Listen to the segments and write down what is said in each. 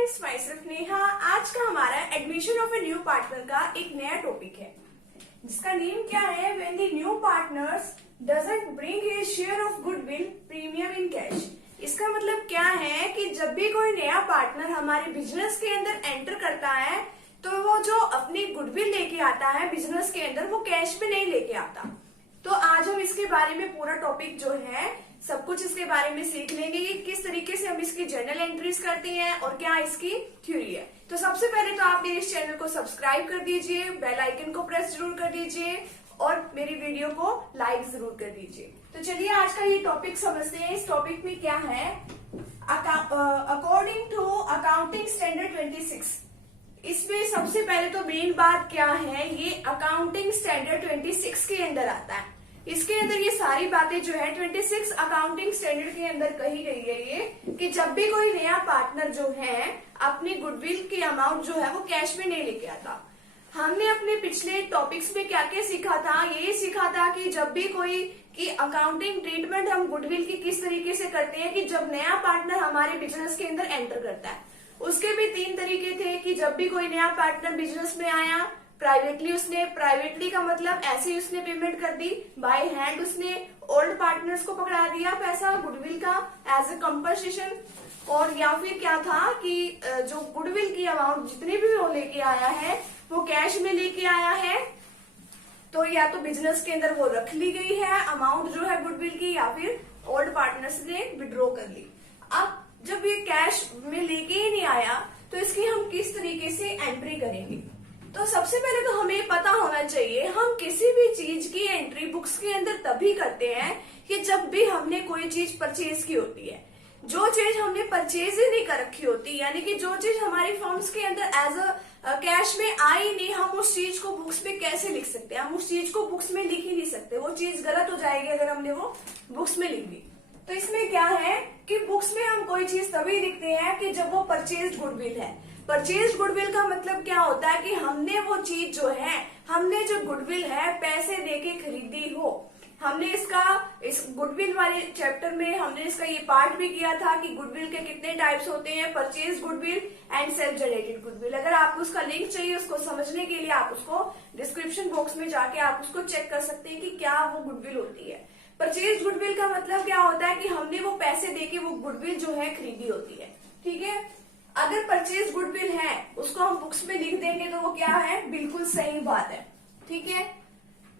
Friends, my self Neha. आज का हमारा admission of a new partner का एक नया टॉपिक है जिसका नेम क्या है, when the new partners doesn't bring a share of goodwill premium in cash. इसका मतलब क्या है कि जब भी कोई नया पार्टनर हमारे बिजनेस के अंदर एंटर करता है तो वो जो अपनी गुडविल लेके आता है बिजनेस के अंदर, वो कैश में नहीं लेके आता। तो आज हम इसके बारे में पूरा टॉपिक जो है सब कुछ इसके बारे में सीख लेंगे कि किस तरीके से हम इसकी जर्नल एंट्रीज करते हैं और क्या इसकी थ्योरी है। तो सबसे पहले तो आप मेरे इस चैनल को सब्सक्राइब कर दीजिए, बेल आइकन को प्रेस जरूर कर दीजिए और मेरी वीडियो को लाइक जरूर कर दीजिए। तो चलिए आज का ये टॉपिक समझते हैं। इस टॉपिक में क्या है, अकॉर्डिंग टू अकाउंटिंग स्टैंडर्ड 26। इसमें सबसे पहले तो मेन बात क्या है, ये अकाउंटिंग स्टैंडर्ड 26 के अंदर आता है। इसके अंदर ये सारी बातें जो है 26 अकाउंटिंग स्टैंडर्ड के अंदर कही गई है ये कि जब भी कोई नया पार्टनर जो है अपनी गुडविल की अमाउंट जो है वो कैश में नहीं लेके आता। हमने अपने पिछले टॉपिक्स में क्या क्या सीखा था, ये सीखा था कि जब भी कोई की अकाउंटिंग ट्रीटमेंट हम गुडविल की किस तरीके से करते हैं कि जब नया पार्टनर हमारे बिजनेस के अंदर एंटर करता है। उसके भी 3 तरीके थे कि जब भी कोई नया पार्टनर बिजनेस में आया, प्राइवेटली का मतलब ऐसे ही उसने पेमेंट कर दी, बाय हैंड उसने ओल्ड पार्टनर्स को पकड़ा दिया पैसा गुडविल का एज ए कंपनसेशन, और या फिर क्या था कि जो गुडविल की अमाउंट जितनी भी वो लेके आया है वो कैश में लेके आया है, तो या तो बिजनेस के अंदर वो रख ली गई है अमाउंट जो है गुडविल की, या फिर ओल्ड पार्टनर्स ने विड्रॉ कर ली। अब जब ये कैश में लेके ही नहीं आया तो इसकी हम किस तरीके से एंट्री करेंगे। तो सबसे पहले तो हमें पता होना चाहिए हम किसी भी चीज की एंट्री बुक्स के अंदर तभी करते हैं कि जब भी हमने कोई चीज परचेज की होती है। जो चीज हमने परचेज ही नहीं कर रखी होती, यानी कि जो चीज हमारी फर्म्स के अंदर एज अ कैश में आई नहीं, हम उस चीज को बुक्स में कैसे लिख सकते हैं। हम उस चीज को बुक्स में लिख ही नहीं सकते, वो चीज गलत हो जाएगी अगर हमने वो बुक्स में लिख दी। तो इसमें क्या है कि बुक्स में हम कोई चीज तभी लिखते हैं कि जब वो परचेज गुडविल है। परचेज गुडविल का मतलब क्या होता है कि हमने वो चीज जो है, हमने जो गुडविल है पैसे देके खरीदी हो। हमने इस गुडविल वाले चैप्टर में हमने इसका ये पार्ट भी किया था कि गुडविल के कितने टाइप्स होते हैं, purchase goodwill and self generated goodwill. अगर आपको उसका लिंक चाहिए उसको समझने के लिए आप उसको डिस्क्रिप्शन बॉक्स में जाके आप उसको चेक कर सकते हैं कि क्या वो गुडविल होती है। परचेज गुडविल का मतलब क्या होता है कि हमने वो पैसे देके वो गुडविल जो है खरीदी होती है। ठीक है, अगर परचेज गुडविल है उसको हम बुक्स में लिख देंगे तो वो क्या है, बिल्कुल सही बात है। ठीक है,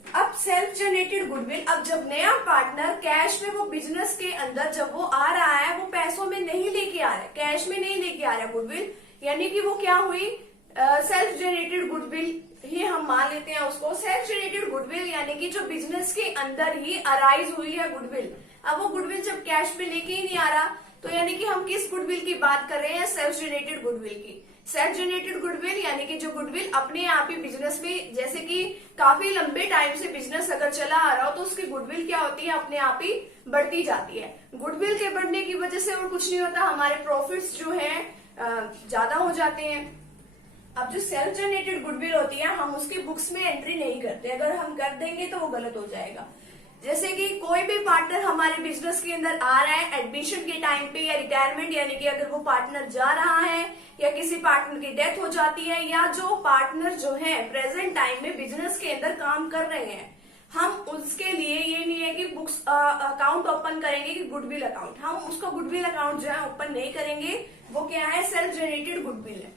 अब सेल्फ जनरेटेड गुडविल, अब जब नया पार्टनर कैश में वो बिजनेस के अंदर जब वो आ रहा है वो पैसों में नहीं लेके आ रहा है, कैश में नहीं लेके आ रहा है गुडविल, यानी कि वो क्या हुई, सेल्फ जनरेटेड गुडविल ही हम मान लेते हैं उसको। सेल्फ जनरेटेड गुडविल यानी कि जो बिजनेस के अंदर ही अराइज हुई है गुडविल। अब वो गुडविल जब कैश में लेके ही नहीं आ रहा तो यानी कि हम किस गुडविल की बात कर रहे हैं, सेल्फ जनरेटेड गुडविल की। सेल्फ जनरेटेड गुडविल यानी कि जो गुडविल अपने आप ही बिजनेस में, जैसे कि काफी लंबे टाइम से बिजनेस अगर चला आ रहा हो तो उसकी गुडविल क्या होती है, अपने आप ही बढ़ती जाती है। गुडविल के बढ़ने की वजह से और कुछ नहीं होता, हमारे प्रॉफिट्स जो है ज्यादा हो जाते हैं। अब जो सेल्फ जनरेटेड गुडविल होती है हम उसकी बुक्स में एंट्री नहीं करते, अगर हम कर देंगे तो वो गलत हो जाएगा। जैसे कि कोई भी पार्टनर हमारे बिजनेस के अंदर आ रहा है एडमिशन के टाइम पे या रिटायरमेंट, यानी कि अगर वो पार्टनर जा रहा है या किसी पार्टनर की डेथ हो जाती है, या जो पार्टनर जो है प्रेजेंट टाइम में बिजनेस के अंदर काम कर रहे हैं, हम उसके लिए ये नहीं है कि बुक्स अकाउंट ओपन करेंगे कि गुडविल अकाउंट, हम उसका गुडविल अकाउंट जो है ओपन नहीं करेंगे। वो क्या है, सेल्फ जनरेटेड गुडविल है।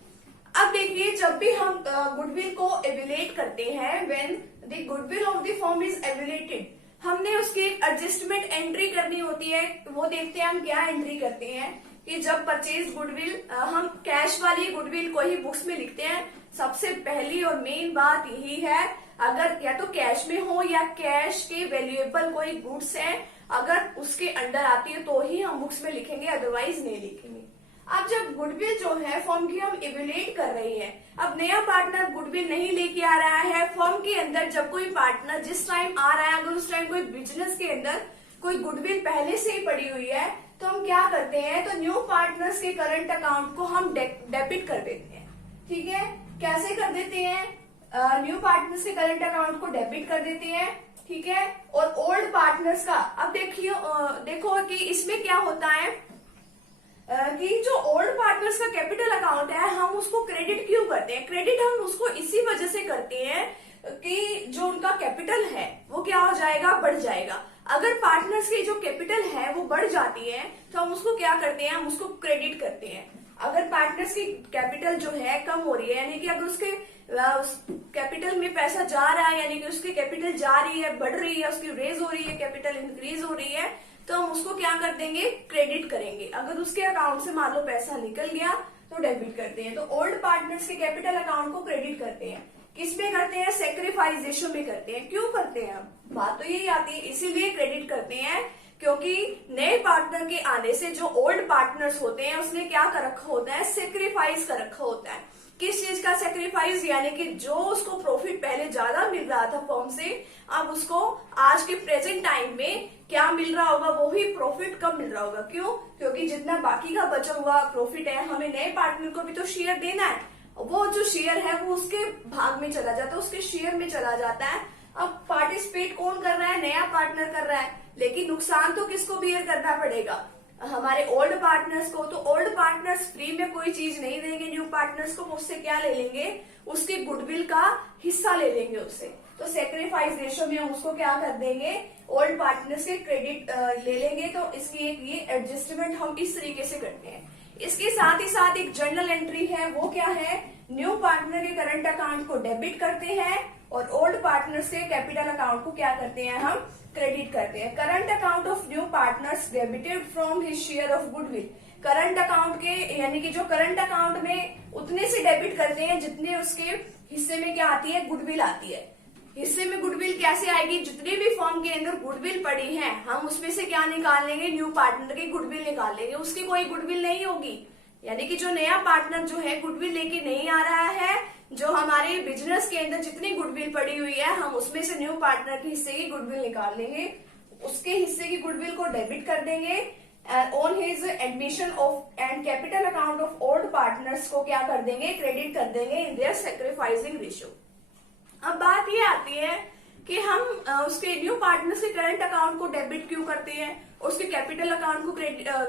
अब देखिए, जब भी हम गुडविल को एवेल्यूएट करते हैं, when the goodwill of the firm is evaluated, हमने उसकी एक एडजस्टमेंट एंट्री करनी होती है। वो देखते हैं हम क्या एंट्री करते हैं कि जब परचेज गुडविल, हम कैश वाली गुडविल को ही बुक्स में लिखते हैं। सबसे पहली और मेन बात यही है, अगर या तो कैश में हो या कैश के वैल्यूएबल कोई गुड्स है, अगर उसके अंडर आती है तो ही हम बुक्स में लिखेंगे, अदरवाइज नहीं लिखेंगे। अब जब गुडविल जो है फर्म की हम इवेल्यूएट कर रहे हैं, अब नया पार्टनर गुडविल नहीं लेके आ रहा है फर्म के अंदर, जब कोई पार्टनर जिस टाइम आ रहा है अगर उस टाइम कोई बिजनेस के अंदर कोई गुडविल पहले से ही पड़ी हुई है तो हम क्या करते हैं, तो न्यू पार्टनर्स के करंट अकाउंट को हम डेबिट कर देते हैं। ठीक है, कैसे कर देते हैं, न्यू पार्टनर्स के करंट अकाउंट को डेबिट कर देते हैं। ठीक है, और ओल्ड पार्टनर्स का, अब देखो कि इसमें क्या होता है, कि जो ओल्ड पार्टनर्स का कैपिटल अकाउंट है हम उसको क्रेडिट क्यों करते हैं। क्रेडिट हम उसको इसी वजह से करते हैं कि जो उनका कैपिटल है वो क्या हो जाएगा, बढ़ जाएगा। अगर पार्टनर्स की जो कैपिटल है वो बढ़ जाती है तो हम उसको क्या करते हैं, हम उसको क्रेडिट करते हैं। अगर पार्टनर्स की कैपिटल जो है कम हो रही है, यानी कि अगर उसके उस कैपिटल में पैसा जा रहा है, यानी कि उसकी कैपिटल जा रही है, बढ़ रही है, उसकी रेज हो रही है, कैपिटल इंक्रीज हो रही है, तो हम उसको क्या कर देंगे, क्रेडिट करेंगे। अगर उसके अकाउंट से मान लो पैसा निकल गया तो डेबिट करते हैं। तो ओल्ड पार्टनर्स के कैपिटल अकाउंट को क्रेडिट करते हैं। किस में करते हैं, सेक्रीफाइस रेशियो में करते हैं। क्यों करते हैं, हम बात तो यही आती है, इसीलिए क्रेडिट करते हैं क्योंकि नए पार्टनर के आने से जो ओल्ड पार्टनर्स होते हैं उसने क्या कर रखा होता है, सेक्रीफाइस कर रखा होता है। किस चीज का सेक्रीफाइस, यानी कि जो उसको प्रॉफिट पहले ज्यादा मिल रहा था फर्म से, अब उसको आज के प्रेजेंट टाइम में क्या मिल रहा होगा, वो ही प्रॉफिट कम मिल रहा होगा। क्यों, क्योंकि जितना बाकी का बचा हुआ प्रॉफिट है हमें नए पार्टनर को भी तो शेयर देना है, वो जो शेयर है वो उसके भाग में चला जाता है, उसके शेयर में चला जाता है। अब पार्टिसिपेट कौन कर रहा है, नया पार्टनर कर रहा है, लेकिन नुकसान तो किसको बियर करना पड़ेगा, हमारे ओल्ड पार्टनर्स को। तो ओल्ड पार्टनर्स फ्री में कोई चीज नहीं देंगे न्यू पार्टनर्स को, उससे क्या ले लेंगे, उसके गुडविल का हिस्सा ले लेंगे उससे। तो सेक्रीफाइस रेशियो में हम उसको क्या कर देंगे, ओल्ड पार्टनर्स के क्रेडिट ले लेंगे। तो इसकी एक ये एडजस्टमेंट हम इस तरीके से करते हैं। इसके साथ ही साथ एक जर्नल एंट्री है, वो क्या है, न्यू पार्टनर के करंट अकाउंट को डेबिट करते हैं और ओल्ड पार्टनर्स के कैपिटल अकाउंट को क्या करते हैं, हम क्रेडिट करते हैं। Current account of new partners debited from his share of goodwill. Current account के, यानी कि जो करंट अकाउंट में उतने से डेबिट करते हैं जितने उसके हिस्से में क्या आती है, गुडविल आती है। हिस्से में गुडविल कैसे आएगी, जितने भी फर्म के अंदर गुडविल पड़ी है हम उसमें से क्या निकाल लेंगे, न्यू पार्टनर की गुडविल निकाल लेंगे। उसकी कोई गुडविल नहीं होगी, यानी कि जो नया पार्टनर जो है गुडविल लेके नहीं आ रहा है, जो हमारे बिजनेस के अंदर जितनी गुडविल पड़ी हुई है हम उसमें से न्यू पार्टनर के हिस्से की गुडविल निकाल लेंगे, उसके हिस्से की गुडविल को डेबिट कर देंगे। On his admission of and capital account of old partners को क्या कर देंगे, क्रेडिट कर देंगे इन देयर सेक्रीफाइसिंग रेशियो। अब बात ये आती है कि हम उसके न्यू पार्टनर्स के करंट अकाउंट को डेबिट क्यों करते हैं, उसके कैपिटल अकाउंट को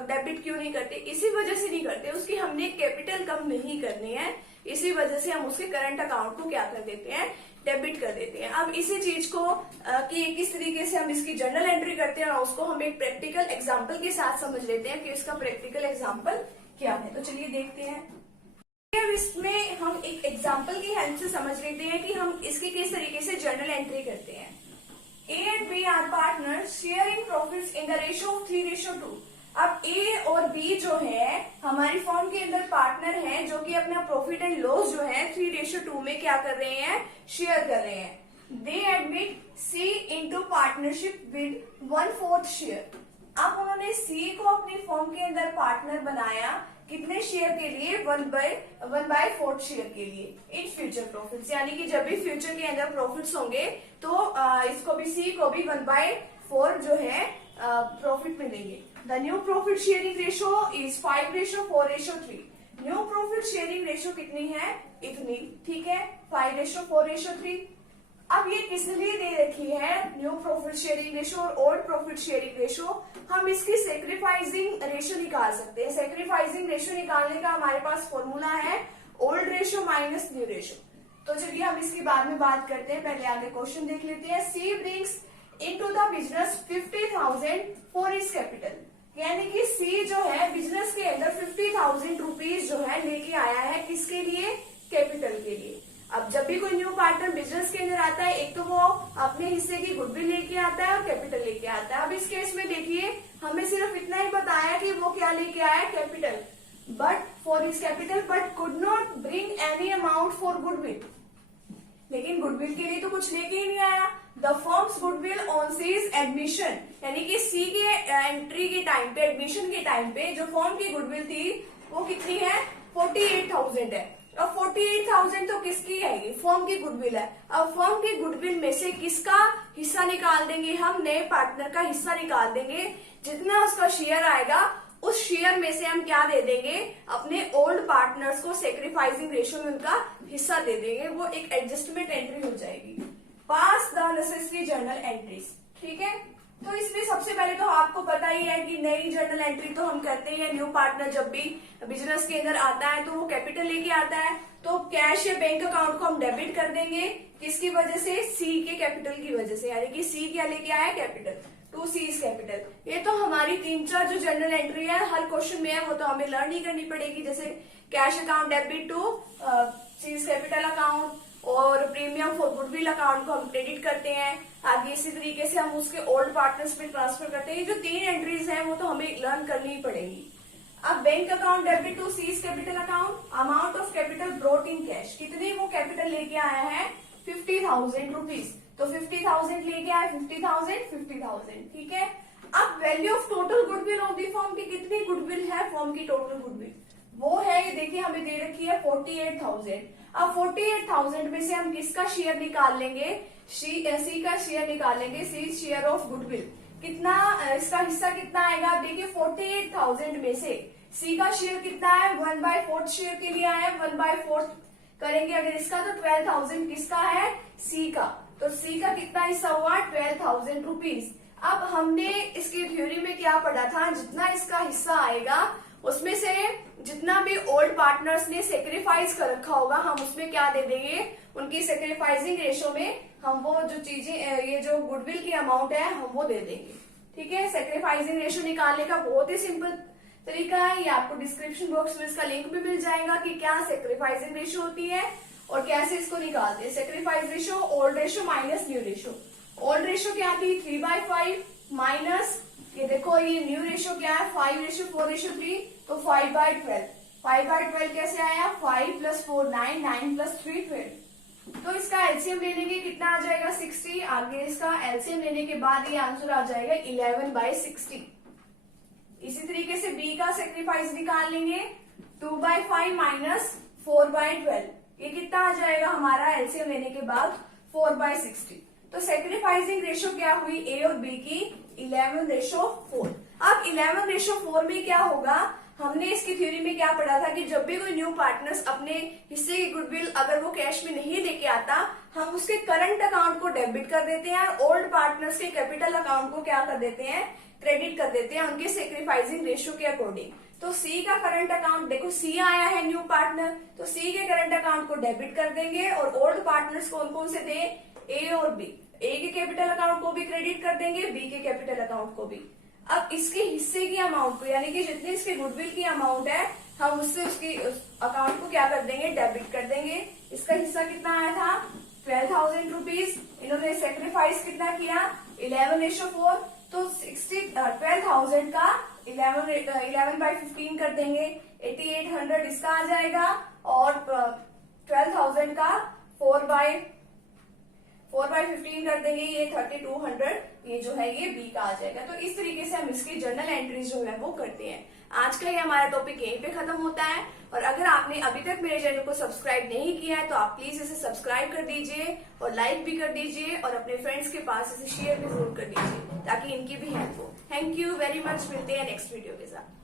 डेबिट क्यों नहीं करते। इसी वजह से नहीं करते, उसकी हमने कैपिटल कम नहीं करनी है, इसी वजह से हम उसके करंट अकाउंट को क्या कर देते हैं, डेबिट कर देते हैं। अब इसी चीज को कि किस तरीके से हम इसकी जर्नल एंट्री करते हैं और उसको हम एक प्रैक्टिकल एग्जाम्पल के साथ समझ लेते हैं कि इसका प्रैक्टिकल एग्जाम्पल क्या है। तो चलिए देखते हैं। अब इसमें हम एक एग्जाम्पल की हेल्प से समझ लेते हैं कि हम इसकी किस तरीके से जर्नल एंट्री करते हैं। A and B are partner sharing profits in the ratio of 3:2। अब A और B जो है हमारी फर्म के अंदर पार्टनर हैं, जो कि अपना प्रॉफिट एंड लॉस जो है 3:2 में क्या कर रहे हैं, शेयर कर रहे हैं। दे admit C into partnership with 1/4 share. अब उन्होंने C को अपनी फर्म के अंदर पार्टनर बनाया, कितने शेयर के लिए, 1/4 शेयर के लिए इन फ्यूचर प्रॉफिट्स, यानी कि जब भी फ्यूचर के अंदर प्रॉफिट्स होंगे तो इसको भी, सी को भी 1/4 जो है प्रॉफिट मिलेंगे। The new profit sharing ratio is 5:4:3। New profit sharing ratio कितनी है, इतनी, ठीक है, 5:4:3। अब ये किस लिए दे रखी है, न्यू प्रॉफिट शेयरिंग रेशियो और ओल्ड प्रॉफिट शेयरिंग रेशियो। हम इसकी सेक्रीफाइसिंग रेशियो निकाल सकते हैं। सेक्रीफाइसिंग रेशियो निकालने का हमारे पास फॉर्मूला है old ratio minus new ratio. तो चलिए हम इसकी बाद में बात करते हैं, पहले आगे क्वेश्चन देख लेते हैं। C brings into the business 50,000 for is capital, यानी कि सी जो है बिजनेस के अंदर 50,000 रुपीज जो है लेके आया है, किसके लिए, कैपिटल के लिए। अब जब भी कोई न्यू पार्टनर बिजनेस के अंदर आता है, एक तो वो अपने हिस्से की गुडविल लेके आता है और कैपिटल लेके आता है। अब इस केस में देखिए हमें सिर्फ इतना ही बताया कि वो क्या लेके आया, capital, but for his capital but could not bring any amount for goodwill. लेकिन गुडविल के लिए तो कुछ लेके ही नहीं आया। The firm's goodwill on C's admission, यानी कि सी के एंट्री के टाइम पे, एडमिशन के टाइम पे जो फर्म की गुडविल थी वो कितनी है, 48,000 है। अब 48,000 तो किसकी है, फर्म की गुडविल है। अब फर्म की गुडविल में से किसका हिस्सा निकाल देंगे, हम नए पार्टनर का हिस्सा निकाल देंगे। जितना उसका शेयर आएगा उस शेयर में से हम क्या दे देंगे, अपने ओल्ड पार्टनर्स को सेक्रीफाइसिंग रेशियो में उनका हिस्सा दे देंगे। वो एक एडजस्टमेंट एंट्री हो जाएगी। पास द नेसेसरी जर्नल एंट्रीज, ठीक है। तो इसमें सबसे पहले तो आपको पता ही है कि नई जर्नल एंट्री तो हम करते हैं, न्यू पार्टनर जब भी बिजनेस के अंदर आता है तो वो कैपिटल लेके आता है, तो कैश या बैंक अकाउंट को हम डेबिट कर देंगे। किसकी वजह से? सी के कैपिटल की वजह से, यानी कि सी क्या लेके आया? Capital. To C is capital. ये तो हमारी 3-4 जो जर्नल एंट्री है हर क्वेश्चन में है, वो तो हमें लर्न ही करनी पड़ेगी। जैसे cash account debit to C is capital account, और प्रीमियम फॉर गुडविल अकाउंट को हम क्रेडिट करते हैं। आगे इसी तरीके से हम उसके ओल्ड पार्टनर्स पे ट्रांसफर करते हैं। ये जो 3 एंट्रीज हैं वो तो हमें लर्न करनी ही पड़ेगी। अब bank account debit to C's capital account, amount of capital brought in cash, कितने वो कैपिटल लेके आया है? 50,000 रुपीज। तो 50,000 लेके आया, 50,000, ठीक है। अब value of total goodwill of the firm की कितनी गुडविल है? फर्म की टोटल गुडविल वो है, ये देखिए हमें दे रखी है 48,000। अब 48,000 में से हम किसका शेयर निकाल लेंगे? सी का शेयर निकालेंगे, सी शेयर ऑफ गुडविल। कितना इसका हिस्सा कितना आएगा? देखिए 48,000 में से सी का शेयर कितना है? 1/4 शेयर के लिए आया, 1/4 करेंगे अगर इसका, तो 12,000 किसका है? सी का। तो सी का कितना हिस्सा हुआ? 12,000 रुपीज। अब हमने इसकी थ्योरी में क्या पढ़ा था? जितना इसका हिस्सा आएगा उसमें से जितना भी ओल्ड पार्टनर्स ने सेक्रीफाइस कर रखा होगा हम उसमें क्या दे देंगे? उनकी सेक्रीफाइसिंग रेशो में हम वो जो चीजें, ये जो गुडविल की अमाउंट है हम वो दे देंगे, ठीक है। सेक्रीफाइसिंग रेशो निकालने का बहुत ही सिंपल तरीका है, ये आपको डिस्क्रिप्शन बॉक्स में इसका लिंक भी मिल जाएगा कि क्या सेक्रीफाइसिंग रेशो होती है और कैसे इसको निकालते हैं। Sacrifice ratio, old ratio minus new ratio. Old ratio क्या थी? 3/5 माइनस, ये देखो ये न्यू रेशो क्या है? 5:4:3, तो 5/12। 5/12 कैसे आया? 5 + 4 9, 9 + 3 12। तो इसका एलसीएम लेने के कितना आ जाएगा? 60। आगे इसका एलसीएम लेने के बाद ये आंसर आ जाएगा 11/60। इसी तरीके से बी का सेक्रीफाइस निकाल लेंगे, 2/5 माइनस 4/12, ये कितना आ जाएगा हमारा एलसीएम लेने के बाद? 4/60। तो सेक्रीफाइसिंग रेशो क्या हुई ए और बी की? 11:4। अब 11:4 में क्या होगा? हमने इसकी थ्योरी में क्या पढ़ा था कि जब भी कोई न्यू पार्टनर्स अपने हिस्से की गुडविल अगर वो कैश में नहीं लेके आता, हम उसके करंट अकाउंट को डेबिट कर देते हैं और ओल्ड पार्टनर्स के कैपिटल अकाउंट को क्या कर देते हैं? क्रेडिट कर देते हैं उनके सेक्रीफाइसिंग रेशो के अकॉर्डिंग। तो सी का करंट अकाउंट, देखो सी आया है न्यू पार्टनर, तो सी के करंट अकाउंट को डेबिट कर देंगे और ओल्ड पार्टनर्स कौन कौन से थे? ए और बी। ए के कैपिटल अकाउंट को भी क्रेडिट कर देंगे, बी के कैपिटल अकाउंट को भी। अब इसके हिस्से की अमाउंट को, यानी कि जितनी इसके गुडविल की अमाउंट है हम उससे उसकी अकाउंट को क्या कर देंगे? डेबिट कर देंगे। इसका हिस्सा कितना आया था? 12,000 रुपीज। इन्होंने सेक्रीफाइस कितना किया? 11:4। तो 12,000 का 11/15 कर देंगे, 8,800 इसका आ जाएगा, और 12,000 का 4/15 कर देंगे, ये 3,200, ये जो है ये बी का आ जाएगा। तो इस तरीके से हम इसकी जर्नल एंट्रीज जो है वो करते हैं। आज का ये हमारा टॉपिक यहीं पे खत्म होता है, और अगर आपने अभी तक मेरे चैनल को सब्सक्राइब नहीं किया है तो आप प्लीज इसे सब्सक्राइब कर दीजिए और लाइक भी कर दीजिए और अपने फ्रेंड्स के पास इसे शेयर भी जरूर कर दीजिए ताकि इनकी भी हेल्प हो। थैंक यू वेरी मच, मिलते हैं नेक्स्ट वीडियो के साथ।